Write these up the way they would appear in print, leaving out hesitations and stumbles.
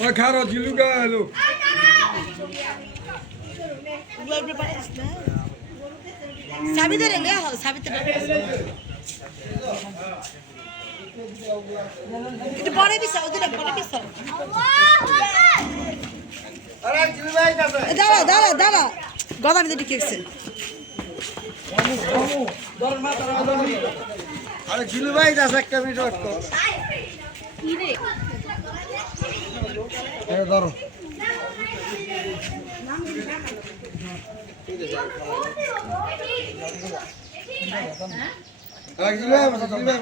ওই খারো জিলুগা হলো সাবিতে রে লে সাবিতে এটা পরে বিছাও ওটা পরে বিছাও আরে জিলু ভাই যাবে দাঁড়া দাঁড়া দাঁড়া গদা মিতে টিকেছে আরে জিলু ভাই যাবে একটা মিনিট ওয়েট কর কি রে এ ধরো আরে জিলু ভাই বসে জিলু ভাই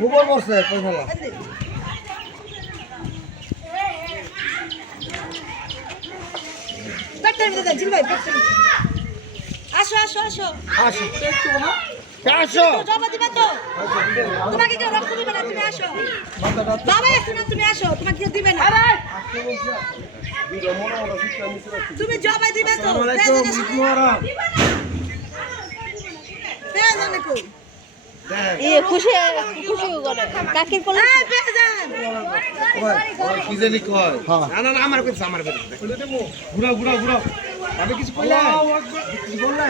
গোবর বসে কই ফেলা আসো আসো আসো আসো আসো জমা দিবা তো তোমাকে কেউ রক্ত দিবে না তুমি আসো বাবা আসো না তুমি আসো তোমাকে কেউ দিবে না তুমি জমা দিবে তো পেজানে কই খুশি খুশি করে কাকির কোলে এই পেজান কি জানি কয় না না আমার কাছে আমার কাছে ঘুরা ঘুরা ঘুরা আমি কিছু বললে কিছু বললে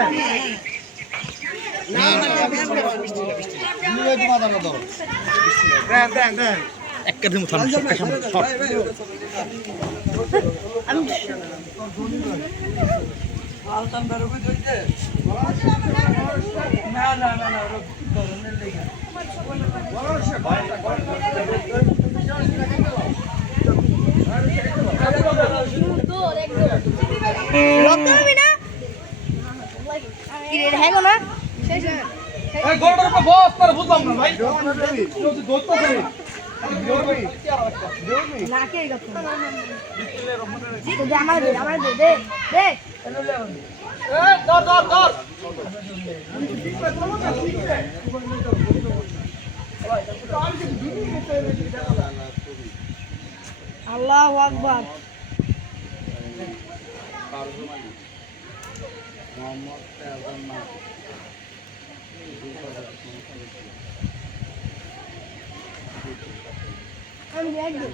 না না জিলু ভাই মাথা না দাও দেন দেন দেন একটা দিন থাম সবকে সামনে সব আলতাম বের করে দিতে না না না না ধরনের লেগে রক্ত দিবি না কি রে হ্যাঁ গো না এই গোলটার উপর বস করে বুঝলাম না ভাই তুই দৌড়তে পারি না কে গেছ দে আমার দে দে দে এই ধর ধর ধর আল্লাহু আকবার আমি একদম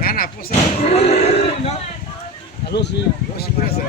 না না পোষা রসি রসি পড়েছে